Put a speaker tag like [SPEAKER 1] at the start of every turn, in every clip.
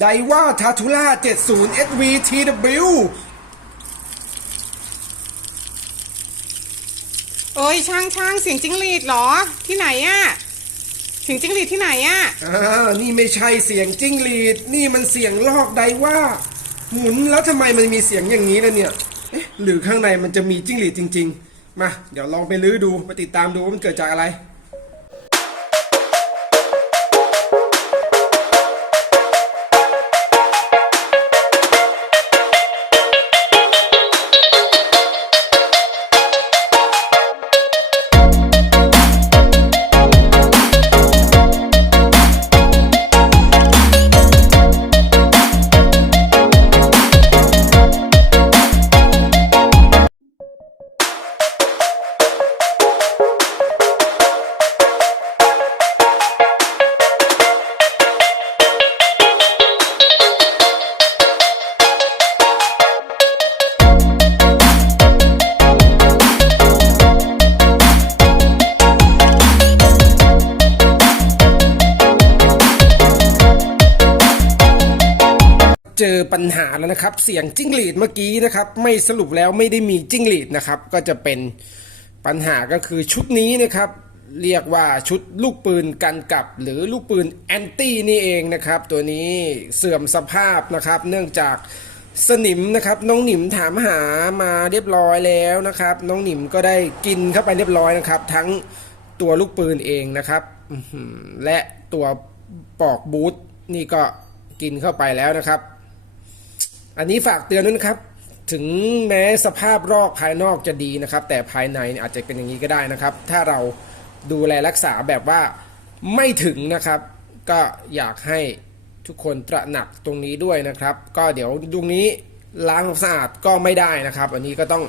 [SPEAKER 1] ไดว่าทาทูล่า70 SV TW
[SPEAKER 2] เอ้ยช่างช่างเสียงจิ้งหรีดเหรอ ที่ไหนอะเสียงจิ้งหรีดที่ไหนอะ
[SPEAKER 1] อ่านี่ไม่ใช่เสียงจิ้งหรีด นี่มันเสียงลอกไดว่า หมุนแล้วทำไมมันมีเสียงอย่างนี้ล่ะเนี่ยเอ๊ะหรือข้างในมันจะมีจิ้งหรีดจริง ๆ มา เดี๋ยวลองไปลื้อดูมาติดตามดูว่ามันเกิดจากอะไร เจอปัญหาแล้วนะครับ เสียงจิ้งหรีดเมื่อกี้นะครับ ไม่สรุปแล้วไม่ได้มีจิ้งหรีดนะครับ ก็จะเป็นปัญหาก็คือชุดนี้นะครับ เรียกว่าชุดลูกปืนกันกับ หรือลูกปืนแอนตี้นี่เองนะครับ ตัวนี้เสื่อมสภาพนะครับ เนื่องจากสนิมนะครับน้องหนิมถามหามาเรียบร้อยแล้วนะครับ น้องหนิมก็ได้กินเข้าไปเรียบร้อยนะครับ ทั้งตัวลูกปืนเองนะครับและตัวปอกบูทนี่ก็กินเข้าไปแล้วนะครับ อันนี้ฝากเตือนด้วยนะครับ ถึงแม้สภาพรอกภายนอกจะดีนะครับ แต่ภายในอาจจะเป็นอย่างนี้ก็ได้นะครับ ถ้าเราดูแลรักษาแบบว่าไม่ถึงนะครับ ก็อยากให้ทุกคนตระหนักตรงนี้ด้วยนะครับ ก็เดี๋ยวตรงนี้ล้างสะอาดก็ไม่ได้นะครับ อันนี้ก็ต้อง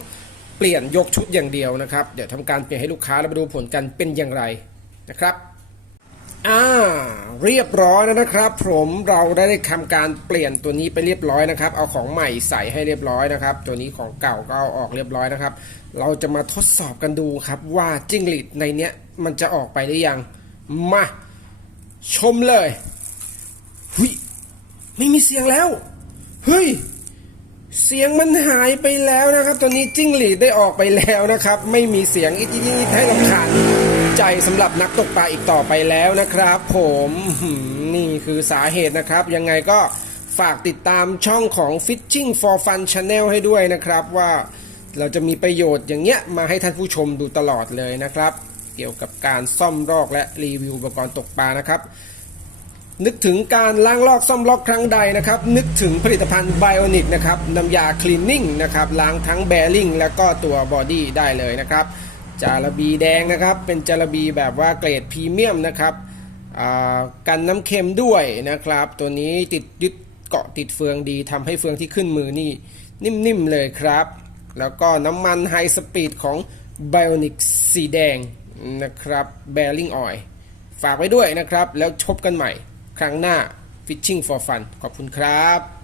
[SPEAKER 1] เปลี่ยนยกชุดอย่างเดียวนะครับ เดี๋ยวทำการเปลี่ยนให้ลูกค้าแล้วมาดูผลกันเป็นอย่างไรนะครับ อ่าเรียบร้อยแล้วนะครับผมเราได้ทำการเปลี่ยนตัวนี้ไปเรียบร้อยนะครับ เอาของใหม่ใส่ให้เรียบร้อยนะครับ ตัวนี้ของเก่าก็เอาออกเรียบร้อยนะครับ เราจะมาทดสอบกันดูครับว่าจิ้งหรีดในเนี้ยมันจะออกไปหรือยัง มาชมเลยหุยไม่มีเสียงแล้วเฮ้ย เสียงมันหายไปแล้วนะครับตอนนี้จิ้งหรีดได้ออกไปแล้วนะครับ ไม่มีเสียงอิดอิให้รำคาญใจสำหรับนักตกปลาอีกต่อไปแล้วนะครับผมหืมนี่คือสาเหตุนะครับ ยังไงก็ฝากติดตามช่องของ Fishing for Fun Channel ให้ด้วยนะครับ ว่าเราจะมีประโยชน์อย่างเงี้ยมาให้ท่านผู้ชมดูตลอดเลยนะครับ เกี่ยวกับการซ่อมรอกและรีวิวอุปกรณ์ตกปลานะครับ นึกถึงการล้างลอกซ่อมลอกครั้งใดนะครับ นึกถึงผลิตภัณฑ์ไบโอนิกนะครับน้ำยาคลีนนิ่งนะครับล้างทั้งแบริ่งแล้วก็ตัวบอดี้ได้เลยนะครับจาระบีแดงนะครับ เป็นจาระบีแบบว่าเกรดพรีเมียมนะครับกันน้ำเค็มด้วยนะครับ ตัวนี้ติดยึดเกาะติดเฟืองดีทำให้เฟืองที่ขึ้นมือนี่นิ่มๆเลยครับ แล้วก็น้ำมันไฮสปีดของ Bionic สีแดงนะครับ Bearing Oil ฝากไว้ด้วยนะครับ แล้วชบกันใหม่ ครั้งหน้า Fishing for Fun ขอบคุณครับ